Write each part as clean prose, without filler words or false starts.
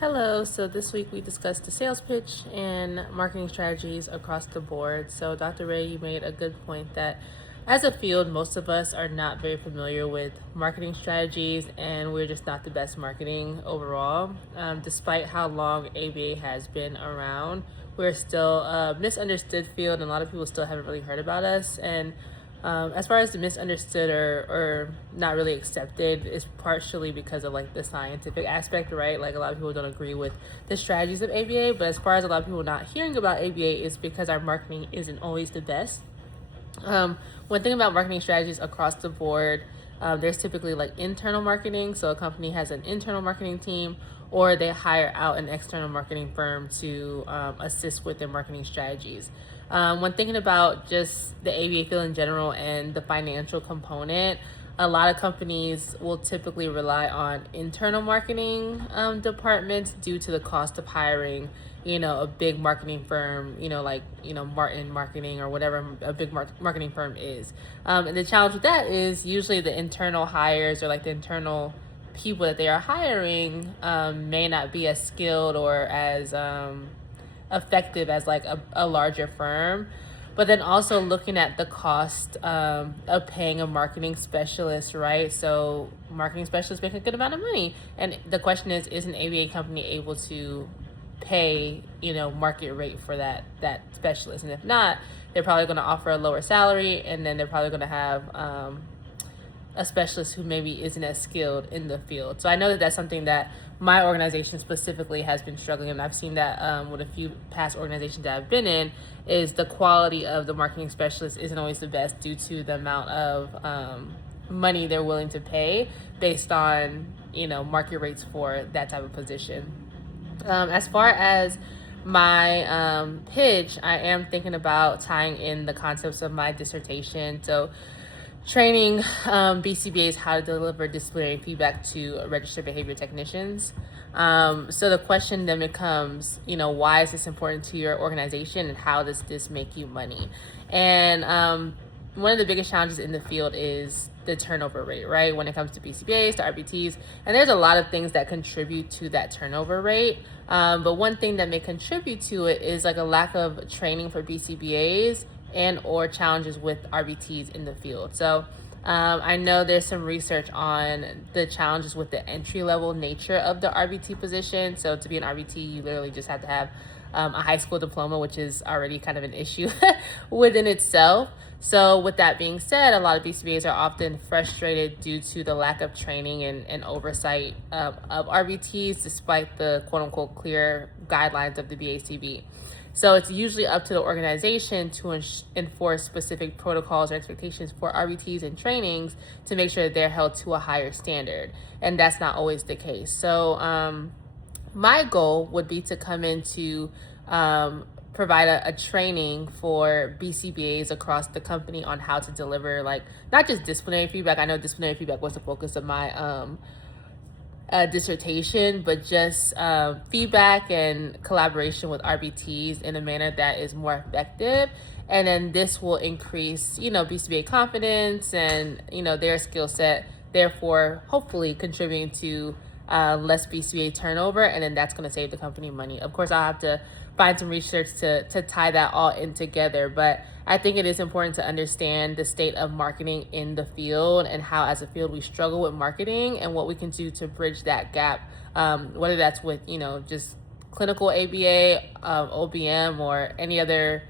Hello, so this week we discussed the sales pitch and marketing strategies across the board. So, Dr. Ray, you made a good point that as a field, most of us are not very familiar with marketing strategies and we're just not the best marketing overall. Despite how long ABA has been around, we're still a misunderstood field and a lot of people still haven't really heard about us. And as far as the misunderstood or not really accepted is partially because of like the scientific aspect, right? Like a lot of people don't agree with the strategies of ABA, but as far as a lot of people not hearing about ABA is because our marketing isn't always the best. One thing about marketing strategies across the board, there's typically like internal marketing. So a company has an internal marketing team, or they hire out an external marketing firm to assist with their marketing strategies. When thinking about just the ABA field in general and the financial component, a lot of companies will typically rely on internal marketing departments due to the cost of hiring, a big marketing firm, like, Martin Marketing or whatever a big marketing firm is. And the challenge with that is usually the internal hires or like the internal people that they are hiring may not be as skilled or as effective as like a larger firm. But then also looking at the cost of paying a marketing specialist, right? So marketing specialists make a good amount of money, and the question is an ABA company able to pay market rate for that specialist? And if not, they're probably going to offer a lower salary, and then they're probably going to have a specialist who maybe isn't as skilled in the field. So I know that that's something that my organization specifically has been struggling, and I've seen that with a few past organizations that I've been in, is the quality of the marketing specialist isn't always the best due to the amount of money they're willing to pay based on market rates for that type of position. As far as my pitch, I am thinking about tying in the concepts of my dissertation. So training BCBAs how to deliver disciplinary feedback to registered behavior technicians. So the question then becomes, why is this important to your organization and how does this make you money? And one of the biggest challenges in the field is the turnover rate, right? When it comes to BCBAs, to RBTs, and there's a lot of things that contribute to that turnover rate. But one thing that may contribute to it is like a lack of training for BCBAs and or challenges with RBTs in the field. So I know there's some research on the challenges with the entry level nature of the RBT position. So to be an RBT, you literally just have to have a high school diploma, which is already kind of an issue within itself. So with that being said, a lot of BCBAs are often frustrated due to the lack of training and oversight of RBTs, despite the quote unquote clear guidelines of the BACB. So it's usually up to the organization to enforce specific protocols or expectations for RBTs and trainings to make sure that they're held to a higher standard. And that's not always the case. So my goal would be to come in to provide a training for BCBAs across the company on how to deliver, like, not just disciplinary feedback. I know disciplinary feedback was the focus of my dissertation, but just feedback and collaboration with RBTs in a manner that is more effective. And then this will increase, BCBA confidence and, their skill set, therefore, hopefully contributing to less BCBA turnover. And then that's going to save the company money. Of course, I'll have to find some research to tie that all in together. But I think it is important to understand the state of marketing in the field and how, as a field, we struggle with marketing and what we can do to bridge that gap, whether that's with, just clinical ABA, OBM, or any other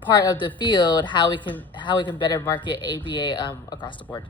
part of the field, how we can better market ABA across the board.